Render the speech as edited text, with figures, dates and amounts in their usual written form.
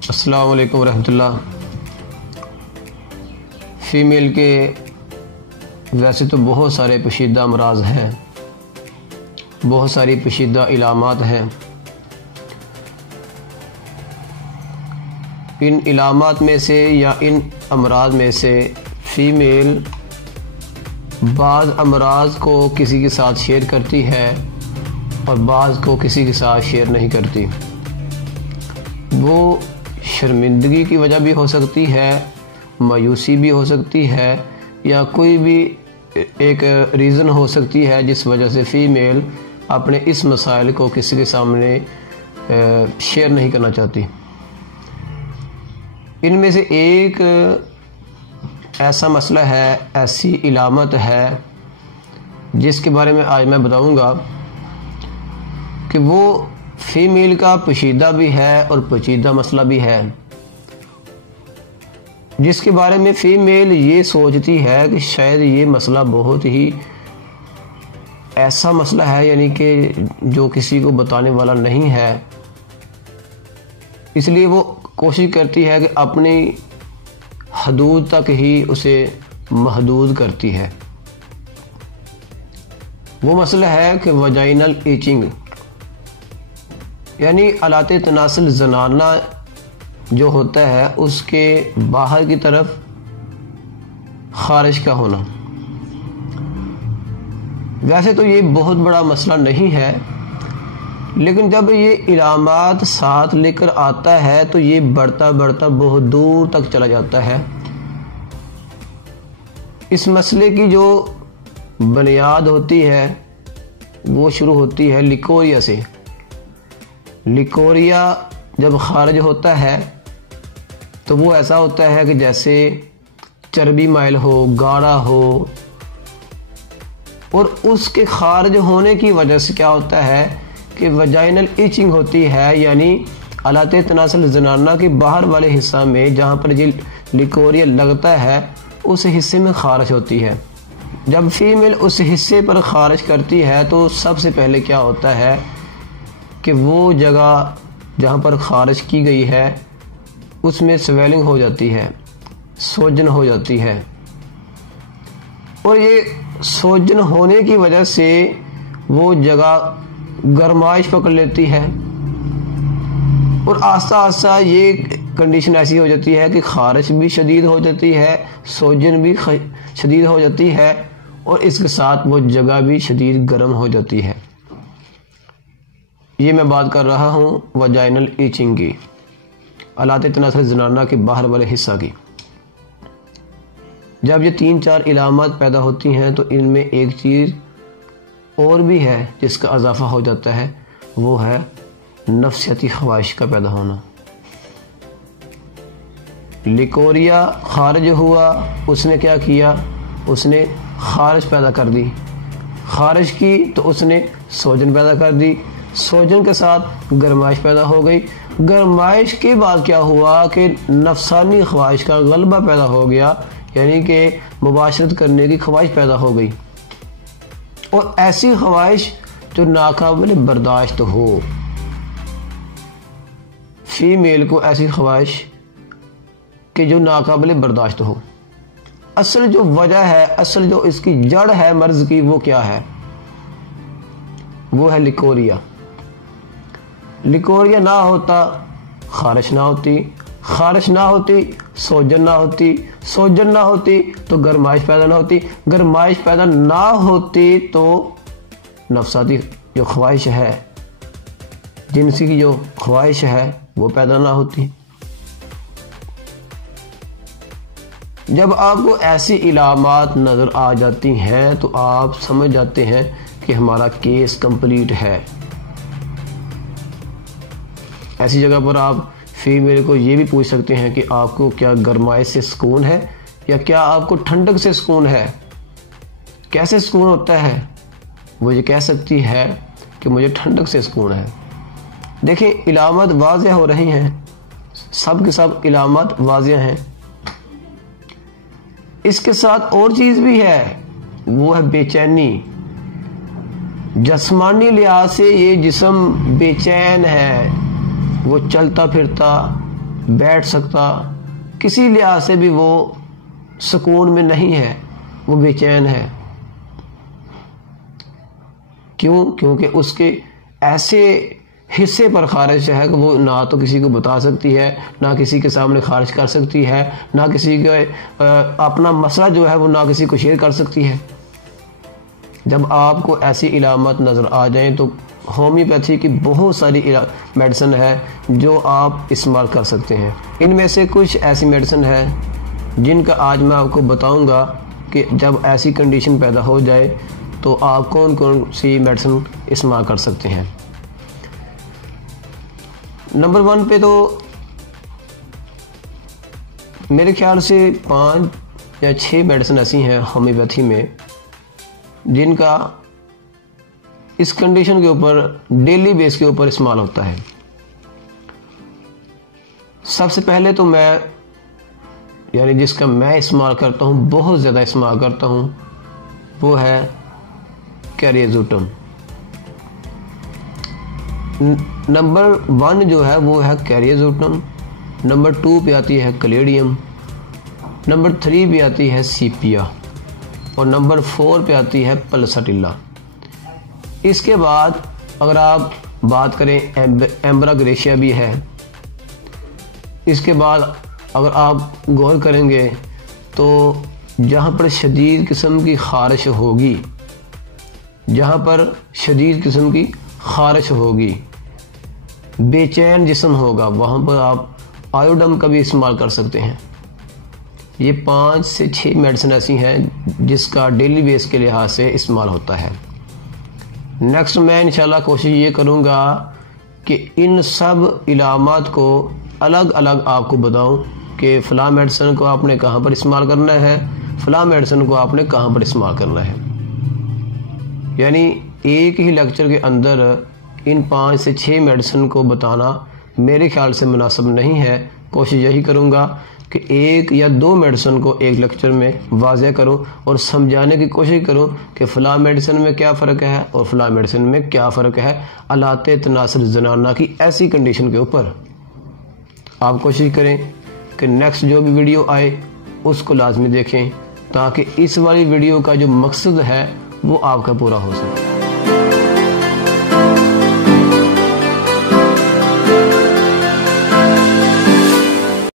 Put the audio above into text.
अस्सलाम वालेकुम रहमतुल्लाह। फ़ीमेल के वैसे तो बहुत सारे पेचीदा अमराज हैं, बहुत सारी पेचीदा इलामात हैं। इन इलामात में से या इन अमराज में से फ़ीमेल बाज़ अमराज को किसी के साथ शेयर करती है और बाज़ को किसी के साथ शेयर नहीं करती। वो शर्मिंदगी की वजह भी हो सकती है, मायूसी भी हो सकती है, या कोई भी एक रीज़न हो सकती है जिस वजह से फ़ीमेल अपने इस मसाइल को किसी के सामने शेयर नहीं करना चाहती। इनमें से एक ऐसा मसला है, ऐसी इलामत है जिसके बारे में आज मैं बताऊंगा कि वो फ़ीमेल का पेचीदा भी है और पेचीदा मसला भी है, जिसके बारे में फ़ीमेल ये सोचती है कि शायद ये मसला बहुत ही ऐसा मसला है, यानी कि जो किसी को बताने वाला नहीं है। इसलिए वो कोशिश करती है कि अपनी हदूद तक ही उसे महदूद करती है। वो मसला है कि वजाइनल ईचिंग, यानी आलाते तनासुल ज़नाना जो होता है उसके बाहर की तरफ खारिज का होना। वैसे तो ये बहुत बड़ा मसला नहीं है, लेकिन जब ये इलामात साथ लेकर आता है तो ये बढ़ता बढ़ता बहुत दूर तक चला जाता है। इस मसले की जो बुनियाद होती है वो शुरू होती है लिकोरिया से। लिकोरिया जब खारिज होता है तो वो ऐसा होता है कि जैसे चर्बी माइल हो, गाढ़ा हो, और उसके खारिज होने की वजह से क्या होता है कि वजाइनल ईचिंग होती है, यानी आलाते तनासुल ज़नाना के बाहर वाले हिस्सा में जहाँ पर ये लिकोरिया लगता है उस हिस्से में खारिज होती है। जब फीमेल उस हिस्से पर खारिज करती है तो सबसे पहले क्या होता है कि वो जगह जहाँ पर खारिज की गई है उसमें स्वेलिंग हो जाती है, सोजन हो जाती है, और ये सोजन होने की वजह से वो जगह गर्माइश पकड़ लेती है, और आस्ता आस्ता ये कंडीशन ऐसी हो जाती है कि खारिश भी शदीद हो जाती है, सोजन भी शदीद हो जाती है, और इसके साथ वो जगह भी शदीद गर्म हो जाती है। ये मैं बात कर रहा हूँ वजाइनल ईचिंग की, आलाते तनासुल ज़नाना के बाहर वाले हिस्सा की। जब ये 3-4 इलामात पैदा होती हैं तो इनमें एक चीज़ और भी है जिसका इजाफा हो जाता है, वो है नफ्सियाती ख्वाहिश का पैदा होना। लिकोरिया खारिज हुआ, उसने क्या किया, उसने खारिज पैदा कर दी, खारिज की तो उसने सोजन पैदा कर दी, सोजन के साथ गर्माइश पैदा हो गई, गर्माइश के बाद क्या हुआ कि नफसानी ख्वाहिश का गलबा पैदा हो गया, यानी कि मुबाशरत करने की ख्वाहिश पैदा हो गई, और ऐसी ख्वाहिश जो नाकाबिल बर्दाश्त हो। फीमेल को ऐसी ख्वाहिश कि जो नाकाबिल बर्दाश्त हो। असल जो वजह है, असल जो इसकी जड़ है मर्ज की, वो क्या है, वो है लिकोरिया। लिकोरिया ना होता खारिश ना होती, खारिश ना होती सोजन ना होती, सोजन ना होती तो गर्माइश पैदा ना होती, गर्माइश पैदा ना होती तो नफसाती जो ख्वाहिश है, जिनसी की जो ख्वाहिश है वो पैदा ना होती। जब आपको ऐसी इलामात नज़र आ जाती हैं तो आप समझ जाते हैं कि हमारा केस कंप्लीट है। ऐसी जगह पर आप फीमेल को ये भी पूछ सकते हैं कि आपको क्या गर्माइश से सुकून है या क्या आपको ठंडक से सुकून है, कैसे सुकून होता है। वो ये कह सकती है कि मुझे ठंडक से सुकून है। देखिए, इलामत वाज़ेह हो रही हैं, सब के सब इलामत वाज़ेह हैं। इसके साथ और चीज़ भी है, वो है बेचैनी। जिस्मानी लिहाज से ये जिस्म बेचैन है, वो चलता फिरता बैठ सकता, किसी लिहाज से भी वो सुकून में नहीं है, वो बेचैन है। क्यों? क्योंकि उसके ऐसे हिस्से पर खारिश है कि वो ना तो किसी को बता सकती है, ना किसी के सामने खारिज कर सकती है, ना किसी के अपना मसला जो है वो ना किसी को शेयर कर सकती है। जब आपको ऐसी इलामत नज़र आ जाएं तो होम्योपैथी की बहुत सारी मेडिसिन है जो आप इस्तेमाल कर सकते हैं। इनमें से कुछ ऐसी मेडिसिन है जिनका आज मैं आपको बताऊंगा कि जब ऐसी कंडीशन पैदा हो जाए तो आप कौन कौन सी मेडिसिन इस्तेमाल कर सकते हैं। नंबर 1 पे तो मेरे ख्याल से 5 या 6 मेडिसिन ऐसी हैं होम्योपैथी में जिनका इस कंडीशन के ऊपर डेली बेस के ऊपर इस्तेमाल होता है। सबसे पहले तो मैं यानी जिसका मैं इस्तेमाल करता हूँ, बहुत ज़्यादा इस्तेमाल करता हूँ, वो है कैरियोज़ोटम। नंबर 1 जो है वो है कैरियोज़ोटम, नंबर 2 पे आती है कैलेडियम, नंबर 3 पे आती है सीपिया और नंबर 4 पे आती है पल्साटिल्ला। इसके बाद अगर आप बात करें एम्ब्राग्रेशिया भी है। इसके बाद अगर आप गौर करेंगे तो जहाँ पर शदीद किस्म की खारिश होगी, जहाँ पर शदीद किस्म की खारिश होगी, बेचैन जिस्म होगा, वहाँ पर आप आयोडम का भी इस्तेमाल कर सकते हैं। ये 5 से 6 मेडिसिन ऐसी हैं जिसका डेली बेस के लिहाज से इस्तेमाल होता है। नेक्स्ट मैं इंशाल्लाह कोशिश ये करूँगा कि इन सब इलामात को अलग अलग आपको बताऊं कि फ़लाँ मेडिसिन को आपने कहाँ पर इस्तेमाल करना है, फ़लाँ मेडिसिन को आपने कहाँ पर इस्तेमाल करना है। यानी एक ही लेक्चर के अंदर इन 5 से 6 मेडिसिन को बताना मेरे ख्याल से मुनासिब नहीं है। कोशिश यही करूँगा कि 1 या 2 मेडिसिन को एक लेक्चर में वाज़ेह करूं और समझाने की कोशिश करूं कि फ़लाँ मेडिसिन में क्या फ़र्क है और फ़लाँ मेडिसिन में क्या फ़र्क है अलाते तनासर ज़नाना की ऐसी कंडीशन के ऊपर। आप कोशिश करें कि नेक्स्ट जो भी वीडियो आए उसको लाजमी देखें ताकि इस वाली वीडियो का जो मकसद है वो आपका पूरा हो सके।